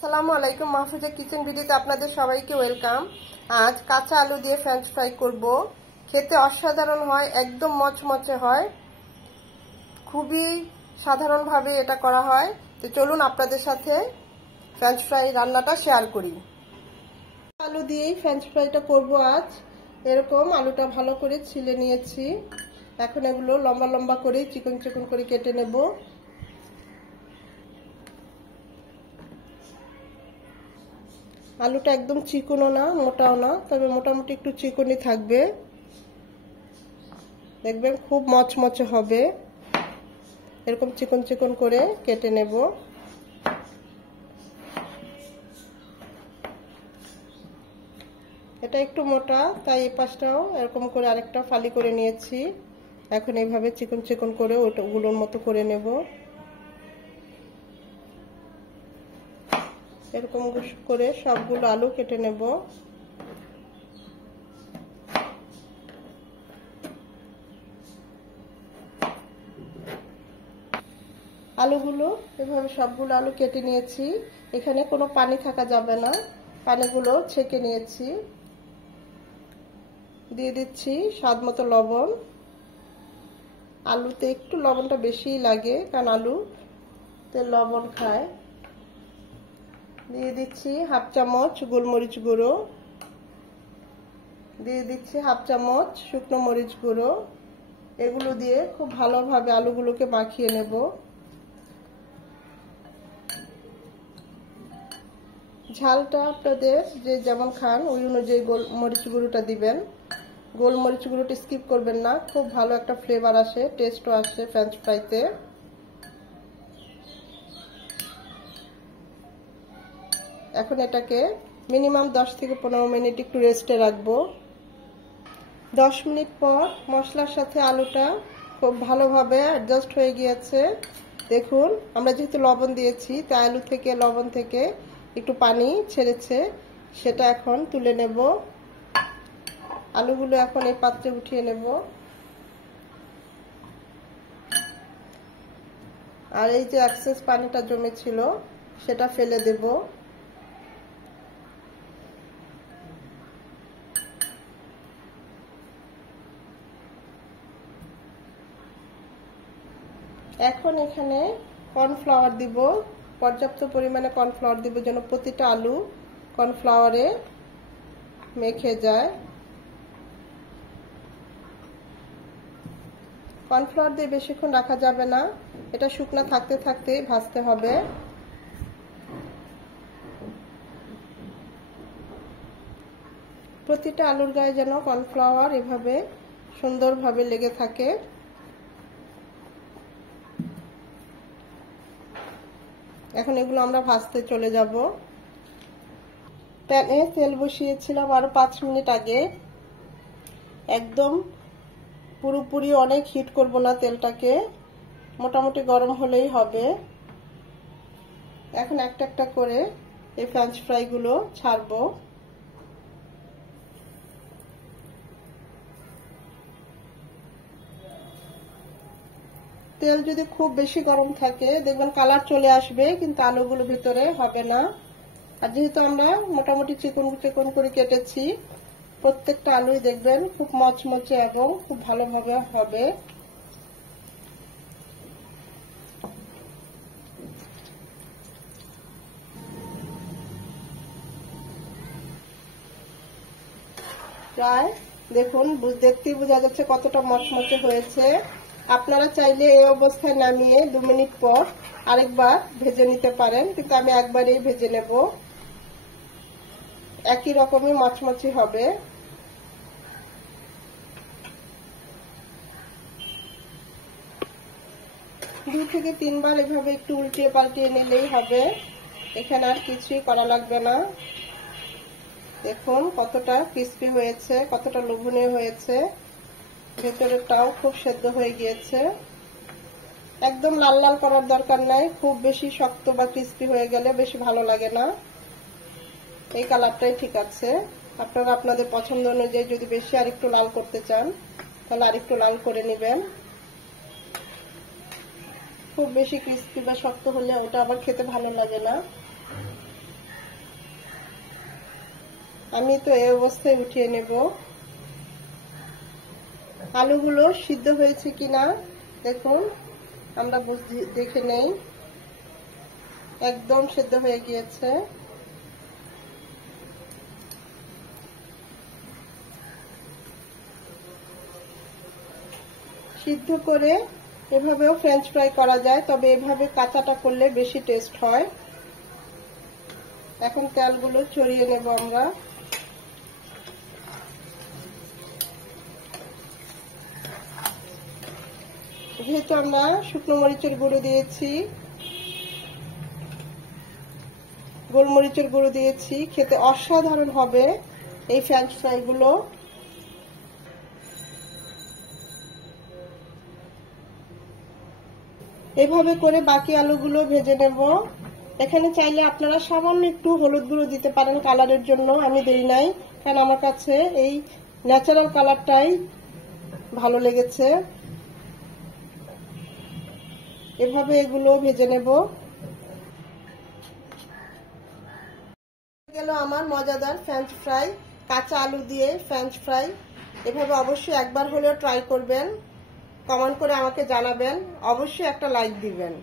আসসালামু আলাইকুম, মাহফুজা কিচেন ভিডিওতে আপনাদের সবাইকে ওয়েলকাম। আজ কাঁচা আলু দিয়ে ফ্রেঞ্চ ফ্রাই করব। খেতে অসাধারণ হয়, একদম মচমচে হয়, খুবই সাধারণভাবে এটা করা হয়। তো চলুন আপনাদের সাথে ফ্রেঞ্চ ফ্রাই রান্নাটা শেয়ার করি। আলু দিয়েই ফ্রেঞ্চ ফ্রাইটা করব আজ। এরকম আলুটা ভালো করে ছিলে নিয়েছি। এখন এগুলো লম্বা লম্বা করে চিকন চিকন করে কেটে নেব। আলুটা একদম চিকনও না মোটাও না, তবে মোটামুটি একটু চিকনই থাকবে, দেখবেন খুব মচমচে হবে। এরকম চিকন চিকন করে কেটে নেব। এটা একটু মোটা, তাই এই পাশটাও এরকম করে আরেকটা ফালি করে নিয়েছি। এখন এইভাবে চিকন চিকন করে ওগুলোর মতো করে নেব। এরকম করে সবগুলো আলু কেটে নেব। আলুগুলো এভাবে সবগুলো আলু কেটে নিয়েছি। এখানে কোনো পানি থাকা যাবে না, পানিগুলো ছেঁকে নিয়েছি। দিয়ে দিচ্ছি স্বাদ মতো লবণ। আলুতে একটু লবণটা বেশিই লাগে, কারণ আলুতে লবণ খায়। দিয়ে দিচ্ছি হাফ চামচ গোলমরিচ গুঁড়ো, দিয়ে দিচ্ছি হাফ চামচ শুকনো মরিচ গুঁড়ো। এগুলো দিয়ে খুব ভালোভাবে আলুগুলোকে মাখিয়ে নেব। ঝালটা আপনাদের যে যেমন খান ওই অনুযায়ী গোলমরিচ গুঁড়োটা দিবেন। গোলমরিচ গুঁড়োটা স্কিপ করবেন না, খুব ভালো একটা ফ্লেভার আসে, টেস্টও আসে ফ্রেঞ্চ ফ্রাইতে। এখন এটাকে মিনিমাম 10 থেকে 15 মিনিট একটু রেস্টে রাখবো। 10 মিনিট পর মশলার সাথে আলুটা খুব ভালোভাবে অ্যাডজাস্ট হয়ে গিয়েছে। দেখুন, আমরা যেহেতু লবণ দিয়েছি তাই আলু থেকে লবণ থেকে একটু পানি ছেড়েছে, সেটা এখন তুলে নেব। আলুগুলো এখন এই পাত্রে উঠিয়ে নেব। আর এই যে এক্সেস পানিটা জমেছিল সেটা ফেলে দেব। এখন এখানে কর্নফ্লাওয়ার দিব, পর্যাপ্ত পরিমাণে কর্নফ্লাওয়ার দিব যেন প্রতিটা আলু কর্নফ্লাওয়ারে মেখে যায়। কর্নফ্লাওয়ার দিয়ে বেশিক্ষণ রাখা যাবে না, এটা শুকনো থাকতে থাকতে ভাজতে হবে। প্রতিটা আলুর গায়ে যেন কর্নফ্লাওয়ার এভাবে সুন্দরভাবে লেগে থাকে। এখন এগুলো আমরা ভাজতে চলে যাব। প্যানে তেল বসিয়েছিলাম আরো 5 মিনিট আগে। একদম পুরোপুরি অনেক হিট করব না তেলটাকে, মোটামুটি গরম হলেই হবে। এখন একটা একটা করে এই ফ্রেঞ্চ ফ্রাই গুলো ছাড়বো। তেল যদি খুব বেশি গরম থাকে দেখবেন কালার চলে আসবে, কিন্তু আলুগুলো ভিতরে হবে না। আর যেহেতু আমরা মোটামুটি চিকন চিকন করে কেটেছি, প্রত্যেকটা আলুই দেখবেন খুব মচমচে এবং খুব ভালোভাবে হবে। প্রায় দেখুন, দেখতেই বোঝা যাচ্ছে কতটা মচমচে হয়েছে। আপনারা চাইলে এই অবস্থায় নামিয়ে 2 মিনিট পর আরেকবার ভেজে নিতে পারেন, কিন্তু আমি একবারেই ভেজে নেব। একই রকমই মচমচে হবে। দুই থেকে 3 বার এভাবে একটু উল্টিয়ে পাল্টিয়ে নিলেই হবে, এখানে আর কিছুই করা লাগবে না। দেখুন কতটা ক্রিস্পি হয়েছে, কতটা লোভনীয় হয়েছে, ভেতরেরটাও খুব সেদ্ধ হয়ে গিয়েছে। একদম লাল লাল করার দরকার নাই, খুব বেশি শক্ত বা ক্রিস্পি হয়ে গেলে বেশি ভালো লাগে না। এই কালারটাই ঠিক আছে। আপনারা আপনাদের পছন্দ অনুযায়ী যদি বেশি আরেকটু লাল করতে চান তাহলে আরেকটু লাল করে নেবেন। খুব বেশি ক্রিস্পি বা শক্ত হলে ওটা আবার খেতে ভালো লাগে না। আমি তো এই অবস্থায় উঠিয়ে নেব। আলুগুলো সিদ্ধ হয়েছে কিনা দেখুন, আমরা দেখে নেই। একদম সিদ্ধ হয়ে গিয়েছে। সিদ্ধ করে এভাবেও ফ্রেঞ্চ ফ্রাই করা যায়, তবে এভাবে কাঁচাটা করলে বেশি টেস্ট হয়। এখন তেলগুলো ছড়িয়ে নেব আমরা। যেহেতু আমরা শুকনো মরিচের গুঁড়ো দিয়েছি, গোলমরিচের গুঁড়ো দিয়েছি, খেতে অসাধারণ হবে এই ফ্রেঞ্চ ফ্রাই গুলো। এভাবে করে বাকি আলুগুলো ভেজে নেব। এখানে চাইলে আপনারা সামান্য একটু হলুদ গুঁড়ো দিতে পারেন কালারের জন্য, আমি দেই নাই, কারণ আমার কাছে এই ন্যাচারাল কালারটাই ভালো লেগেছে। এভাবে এগুলো ভেজে নেব। গেল আমার মজাদার ফ্রেঞ্চ ফ্রাই, কাঁচা আলু দিয়ে ফ্রেঞ্চ ফ্রাই। এভাবে অবশ্যই একবার হলেও ট্রাই করবেন, কমেন্ট করে আমাকে জানাবেন, অবশ্যই একটা লাইক দিবেন।